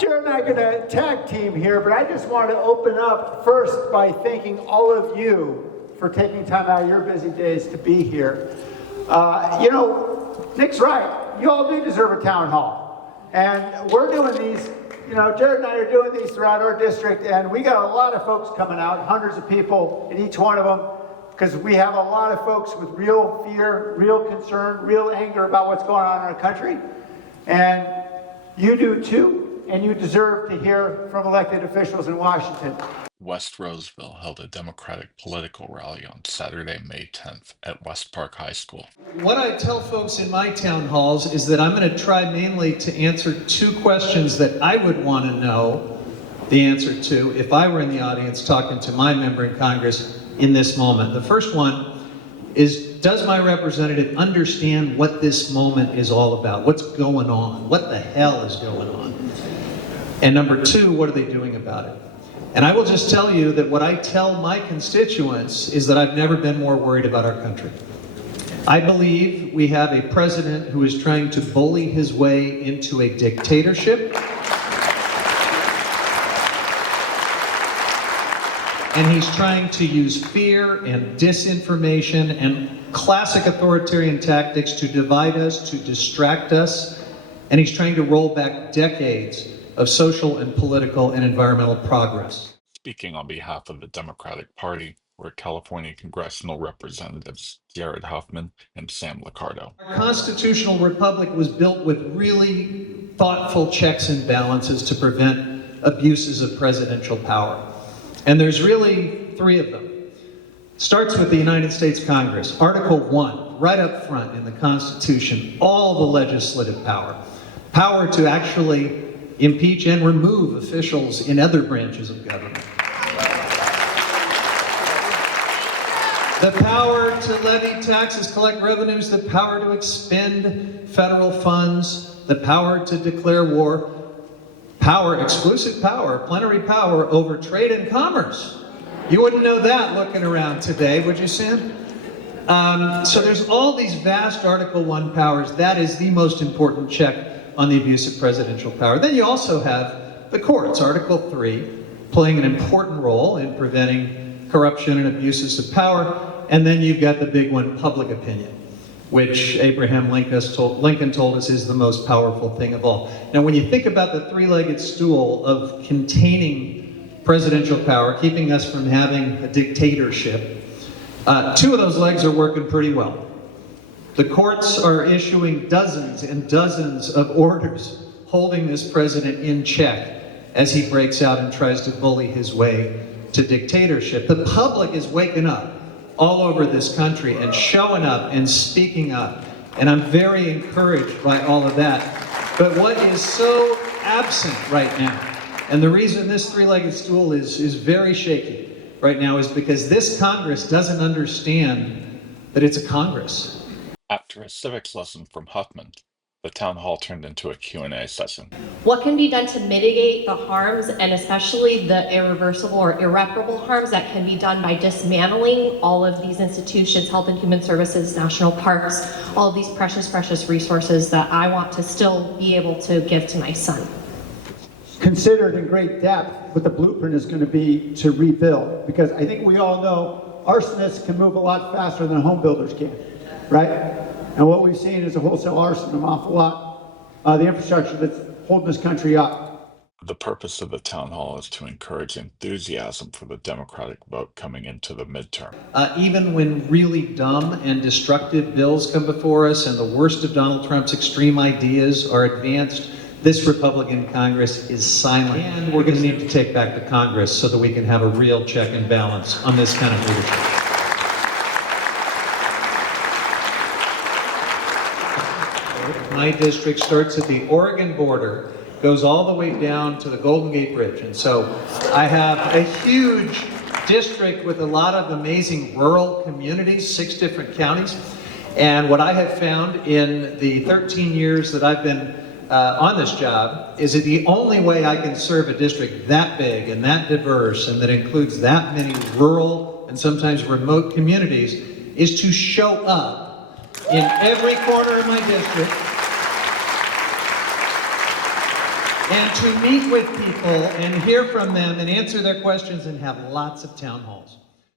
Jared and I are going to tag team here, but I just want to open up first by thanking all of you for taking time out of your busy days to be here. Nick's right. You all do deserve a town hall. And we're doing these, Jared and I are doing these throughout our district, and we got a lot of folks coming out, hundreds of people in each one of them, because we have a lot of folks with real fear, real concern, real anger about what's going on in our country. And you do too. And you deserve to hear from elected officials in Washington. West Roseville held a Democratic political rally on Saturday, May 10th at West Park High School. What I tell folks in my town halls is that I'm going to try mainly to answer two questions that I would want to know the answer to if I were in the audience talking to my member in Congress in this moment. The first one is, does my representative understand what this moment is all about? What's going on? What the hell is going on? And number two, what are they doing about it? And I will just tell you that what I tell my constituents is that I've never been more worried about our country. I believe we have a president who is trying to bully his way into a dictatorship. And he's trying to use fear and disinformation and classic authoritarian tactics to divide us, to distract us. And he's trying to roll back decades of social and political and environmental progress. Speaking on behalf of the Democratic Party were California Congressional Representatives Jared Huffman and Sam Liccardo. Our constitutional republic was built with really thoughtful checks and balances to prevent abuses of presidential power. And there's really three of them. Starts with the United States Congress. Article 1, right up front in the Constitution, all the legislative power. Power to actually impeach and remove officials in other branches of government. The power to levy taxes, collect revenues, the power to expend federal funds, the power to declare war, power, exclusive power, plenary power over trade and commerce. You wouldn't know that looking around today, would you, Sam? So there's all these vast Article 1 powers. That is the most important check on the abuse of presidential power. Then you also have the courts, Article 3, playing an important role in preventing corruption and abuses of power. And then you've got the big one, public opinion, which Abraham Lincoln told us is the most powerful thing of all. Now, when you think about the three-legged stool of containing presidential power, keeping us from having a dictatorship, two of those legs are working pretty well. The courts are issuing dozens and dozens of orders holding this president in check as he breaks out and tries to bully his way to dictatorship. The public is waking up all over this country and showing up and speaking up. And I'm very encouraged by all of that. But what is so absent right now, and the reason this three-legged stool is very shaky right now, is because this Congress doesn't understand that it's a Congress. After a civics lesson from Huffman, the town hall turned into a Q&A session. What can be done to mitigate the harms, and especially the irreversible or irreparable harms that can be done by dismantling all of these institutions, Health and Human Services, national parks, all of these precious, precious resources that I want to still be able to give to my son. Considered in great depth what the blueprint is going to be to rebuild, because I think we all know arsonists can move a lot faster than home builders can, right? And what we've seen is a wholesale arson an awful lot. The infrastructure that's holding this country up. The purpose of the town hall is to encourage enthusiasm for the Democratic vote coming into the midterm. Even when really dumb and destructive bills come before us and the worst of Donald Trump's extreme ideas are advanced, this Republican Congress is silent. And we're going to need to take back the Congress so that we can have a real check and balance on this kind of leadership. My district starts at the Oregon border, goes all the way down to the Golden Gate Bridge. And so I have a huge district with a lot of amazing rural communities, 6 different counties. And what I have found in the 13 years that I've been on this job is that the only way I can serve a district that big and that diverse and that includes that many rural and sometimes remote communities is to show up in every corner of my district and to meet with people and hear from them and answer their questions and have lots of town halls.